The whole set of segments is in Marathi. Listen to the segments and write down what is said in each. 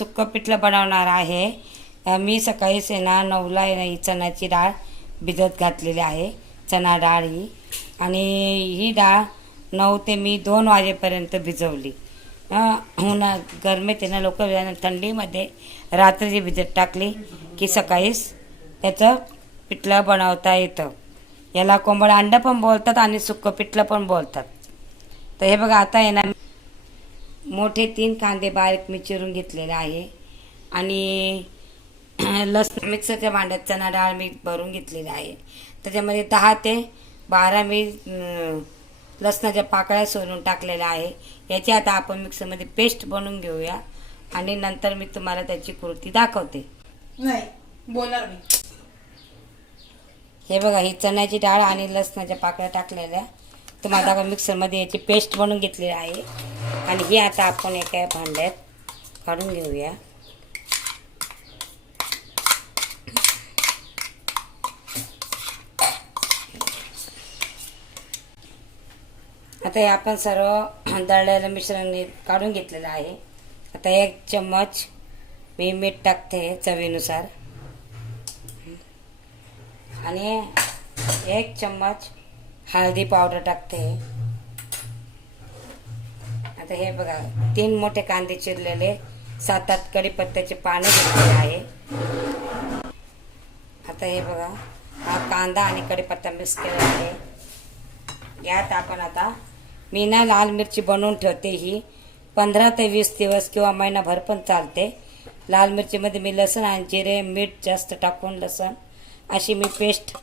सुक्कं पिठलं बनवणार आहे। मी सकाळीच आहे ना 9ला आहे ना ही चण्याची डाळ भिजत घातलेली आहे, चणा डाळ ही। आणि ही डाळ 9 ते मी 2 वाजेपर्यंत भिजवली। उन्हा गरमीत आहे ना लोक थंडीमध्ये रात्री भिजत टाकली की सकाळीच त्याचं पिठलं बनवता येतं। याला कोंबड अंडं पण बोलतात आणि सुक्कं पिठलं पण बोलतात। तर हे बघा आता आहे ना मोठे 3 कांदे बारीक मी चिरून घेतलेले आहे आणि लसूण मिक्सरच्या भांड्यात चणा डाळ मी भरून घेतलेली आहे। त्याच्यामध्ये 10 ते 12 मी लसणाच्या पाकळ्या सोलून टाकलेल्या आहे। याची आता आपण मिक्सरमध्ये पेस्ट बनवून घेऊया आणि नंतर मी तुम्हाला त्याची कृती दाखवते। नाही बोलणार मी। हे बघा ही चण्याची डाळ आणि लसणाच्या पाकळ्या टाकलेल्या तुम्हाला आता मिक्सरमध्ये याची पेस्ट बनवून घेतलेली आहे आणि ही आता आपण एका भांड्यात काढून घेऊया। आता हे आपण सर्व दळलेलं मिश्रण काढून घेतलेलं आहे। आता 1 चम्मच मी मीठ टाकते चवीनुसार आणि 1 चम्मच हळदी पावडर टाकते। आता हे बघा 3 मोठे कांदे चिरलेले, 7-8 कढीपत्त्याचे पाने घेतलेले आहे। आता हे बघा हा कांदा आणि कढीपत्ता मिक्स केलेला आहे। यात आपण आता मी ना लाल मिरची बनवून ठेवते, ही 15 ते 20 दिवस किंवा महिनाभर पण चालते। लाल मिरचीमध्ये मी लसूण आणि जिरे मीठ जास्त टाकून लसूण अशी मी पेस्ट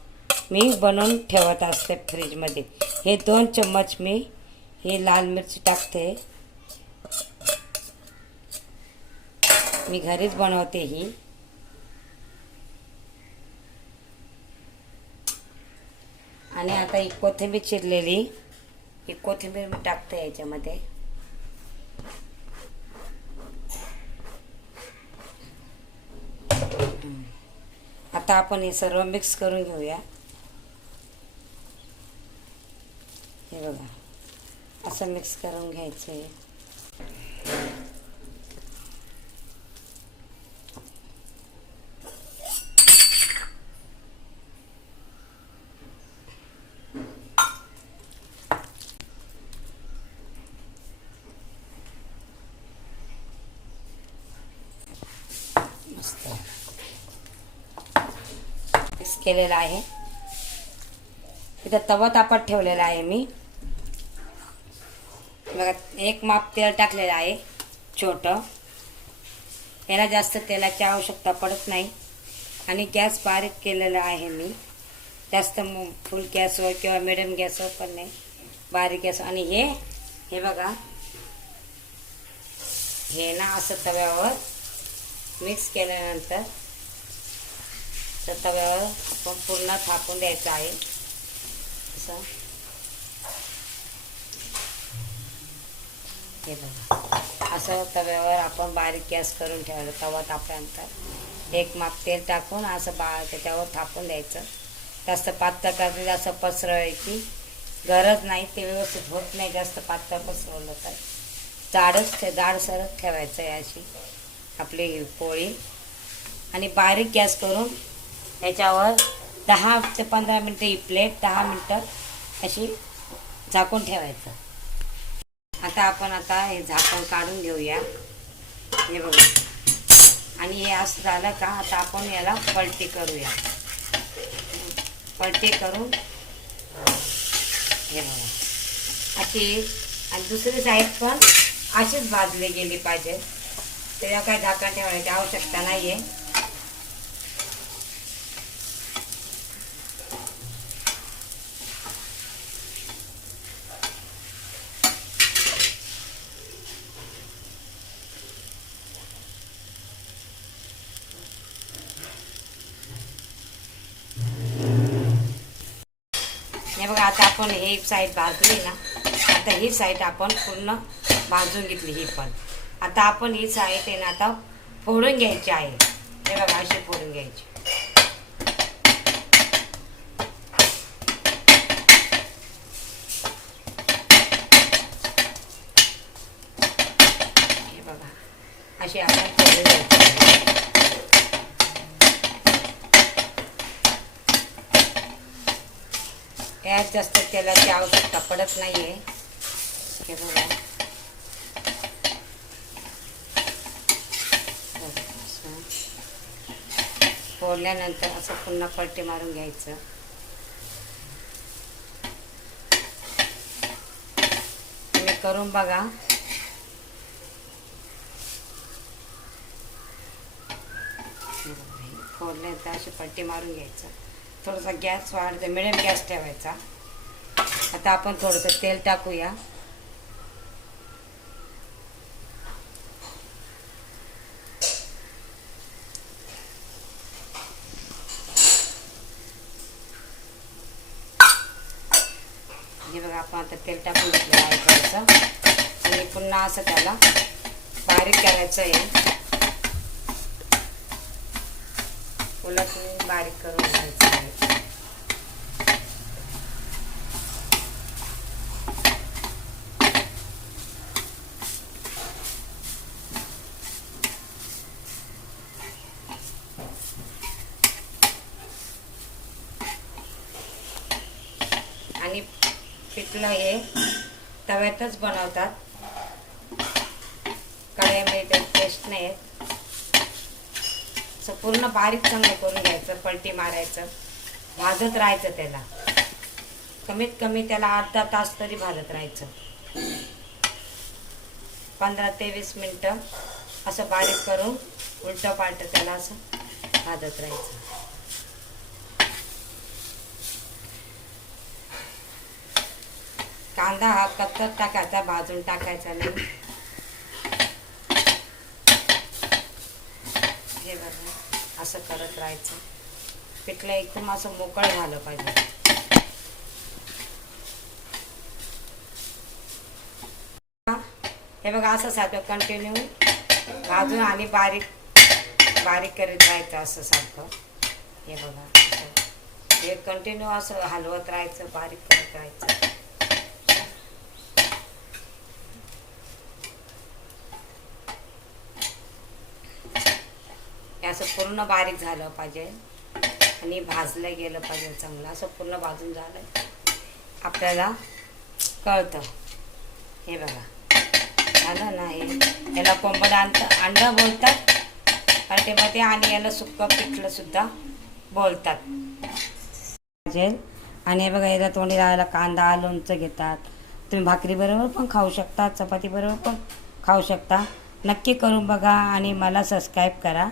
मी बनवून ठेवत असते फ्रीजमध्ये। हे 2 चम्मच मी ही लाल मिरची टाकते, मी घरीच बनवते ही। आणि आता ही कोथिंबीर चिरलेली ही कोथिंबीर मी टाकते याच्यामध्ये। आता आपण हे सर्व मिक्स करून घेऊया। हे बघा असं मिक्स करून घ्यायचं आहे। मस्त मिक्स केलेला आहे। इथं तवा तापत ठेवलेला आहे मी। बघा 1 माप तेल टाकलेलं आहे छोटं, याला जास्त तेलाची आवश्यकता पडत नाही। आणि गॅस बारीक केलेला आहे मी, जास्त फुल गॅसवर किंवा मिडियम गॅसवर पण नाही, बारीक गॅस। आणि हे बघा हे ना असं तव्यावर मिक्स केल्यानंतर तर तव्यावर आपण पूर्ण थापून द्यायचं आहे असं। हे बघा असं तव्यावर आपण बारीक गॅस करून ठेवायला, तवा तापल्यानंतर 1 माप तेल टाकून असं त्याच्यावर थापून द्यायचं। जास्त पातळ करायचं, जास्त पसरवायची गरज नाही, ते व्यवस्थित होत नाही जास्त पातळ पसरवलं तर। जाडसरच ठेवायचं आहे अशी आपली पोळी। आणि बारीक गॅस करून याच्यावर 10 ते 15 मिनटं ही प्लेट 10 मिनटं अशी झाकून ठेवायचं। आता आपण हे झाकण काढून घेऊया। हे बघा आणि हे असं झालं का आता आपण याला पलटी करूया। पलटी करून हे बघा अशी, आणि दुसरी साईड पण अशीच भाजली गेली पाहिजे, त्याला काय झाकण ठेवायची आवश्यकता नाही आहे। हे बघा आता आपण ही साईड भाजली ना, आता ही साईड आपण पूर्ण भाजून घेतली ही पण। आता आपण ही साईड आहे ना आता फोडून घ्यायची आहे। हे बघा अशी फोडून घ्यायची। हे बघा अशी आपण फोडून यात जास्त तेलाची आवश्यकता पडत नाही आहे. हे बघा असं फोडल्यानंतर असं पुन्हा पलटी मारून घ्यायचं. तुम्ही करून बघा. फोडल्यानंतर अशी पलटी मारून घ्यायचं. थोडासा गॅस वाढवायचा, मिडियम गॅस ठेवायचा. आता आपण थोडंसं तेल टाकूया. हे बघा आपण आता तेल टाकून घेतलं आहे थोडंसं आणि पुन्हा असं त्याला बारीक करायचं आहे. उलट बारीक करून घ्यायचं आहे. आणि पिठलं हे तव्यातच बनवतात, कढईमध्ये त्याची टेस्ट नाही येत. असं पूर्ण बारीक चांगलं करून घ्यायचं, पलटी मारायचं, भाजत राहायचं. त्याला कमीत कमी त्याला अर्धा तास तरी भाजत राहायचं. 15 ते 20 मिनटं असं बारीक करून उलटं पालटं त्याला असं भाजत राहायचं. कांदा हा कच्चाच टाकायचा, भाजून टाकायचा नाही. हे बघा असं करत राहायचं. पिठलं एकदम असं मोकळं झालं पाहिजे. हे बघा असं सारखं कंटिन्यू भाजून आणि बारीक बारीक करत राहायचं असं सारखं. हे बघा हे कंटिन्यू असं हलवत राहायचं, बारीक करत राहायचं. असं पूर्ण बारीक झालं पाहिजे आणि भाजलं गेलं पाहिजे चांगलं. असं पूर्ण भाजून झालं आपल्याला कळतं. हे बघा झालं ना. हे याला कोंबड अंडा बोलतात मराठीमध्ये आणि याला सुक्कं पिठलं सुद्धा बोलतात. आणि हे बघा याला तोंडी लावायला कांदा लोणचं घेतात. तुम्ही भाकरीबरोबर पण खाऊ शकता, चपातीबरोबर पण खाऊ शकता. नक्की करून बघा आणि मला सबस्क्राईब करा.